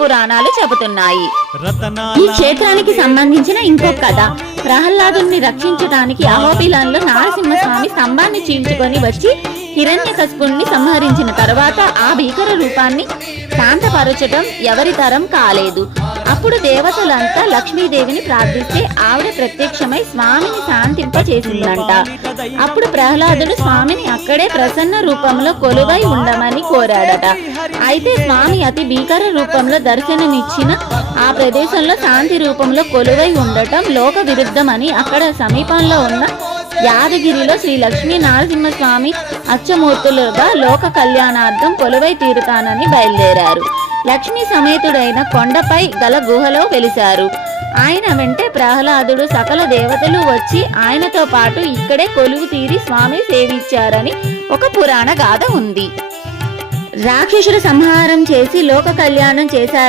పురాణాలు చెబుతున్నాయి. ఈ క్షేత్రానికి సంబంధించిన ఇంకొక కథ. ప్రహ్లాదుని రక్షించడానికి అహోబిలంలో నరసింహస్వామి స్తంభాన్ని చీల్చుకొని వచ్చి హిరణ్యకశిపుణ్ణి సంహరించిన తర్వాత ఆ భీకర రూపాన్ని శాంతపరచడం ఎవరి తరం కాలేదు. అప్పుడు దేవతలంతా లక్ష్మీదేవిని ప్రార్థిస్తే ఆవిడ ప్రత్యక్షమై స్వామిని శాంతింపచేసిందంట. అప్పుడు ప్రహ్లాదుడు స్వామిని అక్కడే ప్రసన్న రూపంలో కొలువై ఉండమని కోరాడట. అయితే స్వామి అతి భీకర రూపంలో దర్శనమిచ్చిన ఆ ప్రదేశంలో శాంతి రూపంలో కొలువై ఉండటం లోక విరుద్ధమని అక్కడ సమీపంలో ఉన్న యాదగిరిలో శ్రీ లక్ష్మీ నరసింహస్వామి అచ్చమూర్తులుగా లోక కళ్యాణార్థం కొలువై తీరుతానని బయలుదేరారు. లక్ష్మీ సమేతుడైన కొండపై గల గుహలో వెలిశారు. ఆయన వెంటే ప్రహ్లాదుడు సకల దేవతలు వచ్చి ఆయనతో పాటు ఇక్కడే కొలువు తీరి స్వామి సేవించారని ఒక పురాణ గాథ ఉంది. రాక్షసుల సంహారం చేసి లోక కళ్యాణం చేశారు.